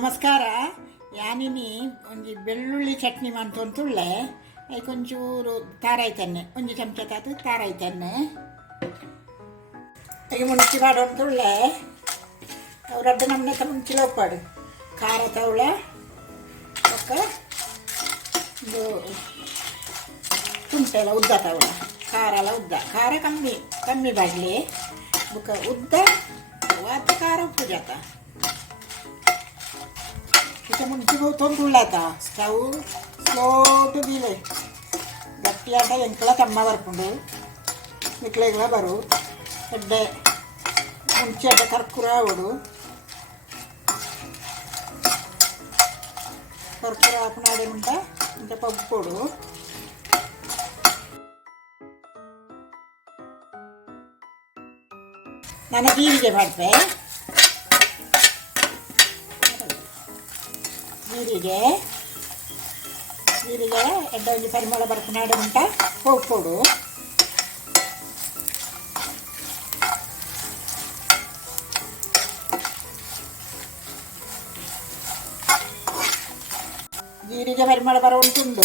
ನಮಸ್ಕಾರ. ಯಾನಿನಿ ಒಂಜಿ ಬೆಳ್ಳುಳ್ಳಿ ಚಟ್ನಿ ಮಂತೊಂದುಳ್ಳೆ ಐಕ್ ಒಂಚೂರು ತಾರಾಯ್ತನ್ನೆ ಒಂಜಿ ಚಮಚ ತಾತು ತಾರಾಯ್ತನ್ನೆ ಐಗೆ ಮುಂಚಿ ಪಾಡೊಂದುಳ್ಳೆ ಅವು ರಡ್ಡು ನಮ್ಮನೆ ಮುಂಚಿಲ ಉಪ್ಪಾಡು ಖಾರ ತವಳ ಒಕ್ಕ ಇದು ತುಂಟೆಲ್ಲ ಉದ್ದ ತವಳ ಖಾರ ಎಲ್ಲ ಉದ್ದ ಖಾರ ಕಮ್ಮಿ ಬಾಡ್ಲಿ ಬುಕ್ಕ ಉದ್ದ ವಾತ ಖಾರ ಉಪ್ಪು ಜಾತ ಇತ ಮುಂಚೆ ತೊಂದುಳ್ಳಾತ ಸ್ಟವ್ ಸ್ಲೋ ಟು ಬೀಲೆ ಗಟ್ಟಿ ಆಟ ಎಂಕಲ ತಮ್ಮ ಬರ್ಕೊಂಡು ಮಿಕ್ಳೆಗಳ ಬರು ಎಡ್ಡೆ ಮುಂಚೆ ಎಡ್ಡೆ ಕರ್ಕುರ ಆವಡು ಕರ್ಕುರ ಹಾಪನಾಡೆ ಮುಂಟ ಇಂತ ಪಪ್ಪು ಕೊಡು ನಾನು ಜೀರಿಗೆ ಮಾಡ್ತೆ ಜೀರಿಗೆ ಎಡ್ಡ ಒಂಜಿ ಪರಿಮಳ ಬರ್ಪುನಾಡೆ ಮುಂಟ ಹೋಗಿ ಕೊಡು ಜೀರಿಗೆ ಪರಿಮಳ ಬರ ಉಂಟುಂಡು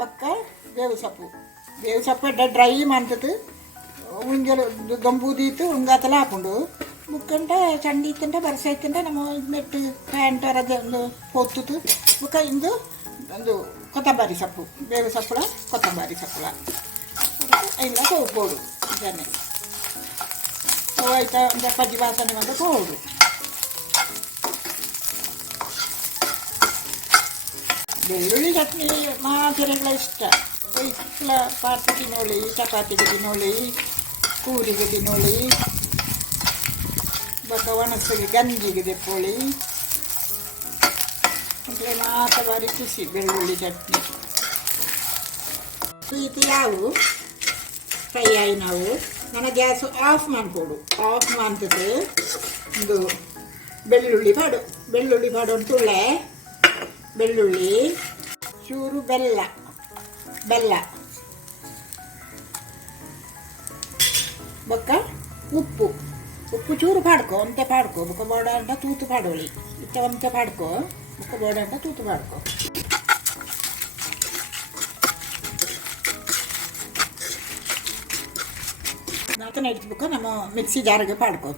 ಬಕ್ಕ ಬೇವು ಸೊಪ್ಪು ಎಡ್ಡ ಡ್ರೈ ಮಂತದ್ದು ಉಂಜಲು ದೊಂಬೂದೀತು ಉಂಗಾತಲ ಹಾಕೊಂಡು ಮುಕ್ಕಂಟ ಚಂಡಿ ಇತ್ತಂಟ ಬರ್ಸೆ ಇತ್ತಂಟ ನಮ್ಮ ನೆಟ್ಟು ಪ್ಯಾಂಟ್ ಒಂದು ಪೊತ್ತುತು ಮುಕ್ಕ ಇಂದು ಒಂದು ಕೊತ್ತಂಬರಿ ಸೊಪ್ಪು ಬೇವು ಸೊಪ್ಪುಳ ಕೊತ್ತಂಬರಿ ಸೊಪ್ಪುಳ ಇಲ್ಲ ಹೋಗ್ಬೋಡು ಇದನ್ನೇ ಆಯ್ತಾ ಒಂದು ಪಜ್ಜಿ ವಾಸನೆ ಬಂದು ಹೋಗುದು ಬೆಳ್ಳುಳ್ಳಿ ಚಟ್ನಿ ಮಾತಿರೆಲ್ಲ ಇಷ್ಟ ಇಟ್ಲ ಪಾರ್ಟಿ ತಿನ್ನೋಳಿ ಚಪಾತಿಗೆ ತಿನ್ನೋಳಿ ಕೂರಿಗೆ ತಿನ್ನೋಳಿ ಬಕ್ಕ ಒಣಸಿಗೆ ಗಂಜಿಗೆ ತೆಪ್ಪೋಳಿ ಅಂದರೆ ಮಾತ್ರ ಬಾರಿ ಖುಷಿ ಬೆಳ್ಳುಳ್ಳಿ ಚಟ್ನಿ ಸ್ವೀಟ್ ಯಾವು ಫ್ರೈ ಆಗಿ ನಾವು ನನ್ನ ಗ್ಯಾಸು ಆಫ್ ಮಾಡಿಕೊಡು ಆಫ್ ಮಾಡ್ತದೆ ಒಂದು ಬೆಳ್ಳುಳ್ಳಿ ಪಾಡು ಅಂತುಳ್ಳೆ ಬೆಳ್ಳುಳ್ಳಿ ಚೂರು ಬೆಲ್ಲ ಬೊಕ್ಕ ಉಪ್ಪು ಚೂರು ಪಾಡ್ಕೊ ಒಂತೆ ಪಾಡ್ಕೊ ಬೊಕ್ಕ ಬೋಡ ಅಂಟ ತೂತು ಪಾಡೋಳಿ ಇತ್ತ ಒಂತೆ ಪಾಡ್ಕೊ ಬೊಕ್ಕ ಬೋಡ ಅಂಟ ತೂತು ಪಾಡ್ಕೊ ನಾಲ್ಕು ನೆಡ್ಸ್ಬೇಕು ನಮ್ಮ ಮಿಕ್ಸಿ ಜಾರಿಗೆ ಪಾಡ್ಕೊ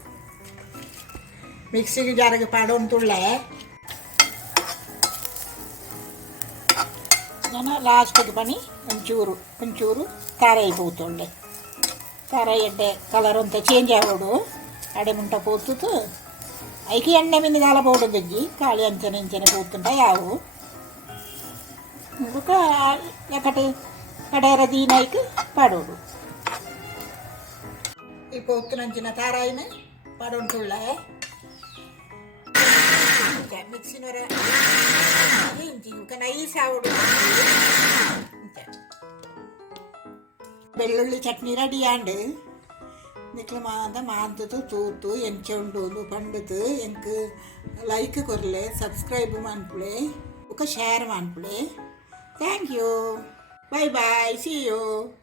ಮಿಕ್ಸಿಗೆ ಜಾರಿಗೆ ಪಾಡು ಅಂತುಳ್ಳೆ ನಾನು ಲಾಸ್ಟಿಗೆ ಬನ್ನಿ ಒಂಚೂರು ತಾರಾಯಿ ಪೂತೊಳ್ಳೆ ತಾರಾಯಿ ಎಡ್ಡೆ ಕಲರ್ ಅಂತ ಚೇಂಜ್ ಆಗೋಡು ಅಡೆ ಮುಂಟ ಪೋತುತು ಐಕಿ ಎಣ್ಣೆ ಮಿನ್ನಿ ದಾಲ ಪೌಡು ಬೆಜ್ಜಿ ಕಾಳಿ ಅಂಚನೆ ಪೋತುಂಟ ಯಾವು ಎಕಟೆ ಕಡೆಯರ ದೀನೈಕ್ ಪಾಡೋಡು ಈ ಪೋತು ನಂಚಿನ ತಾರಾಯಿನ ಪಾಡೋಂಟುಳ್ಳೆ ಮಿಕ್ಸಿನವರ ನೈಸ್ ಆವಡು ಬೆಳ್ಳುಳ್ಳಿ ಚಟ್ನಿ ರೆಡಿ ಆಂಡ್ ನಿಕ್ಲು ಮಾಂತದು ತೂತು ಎಂಚ ಉಂಡು ಪಂಡದು ಎಂಕ್ ಲೈಕ್ ಕೊರ್ಲೆ ಸಬ್ಸ್ಕ್ರೈಬ್ ಮಾಡ್ಪುಳೆ ಶೇರ್ ಮಾಡ್ಪುಳೆ thank you bye see you.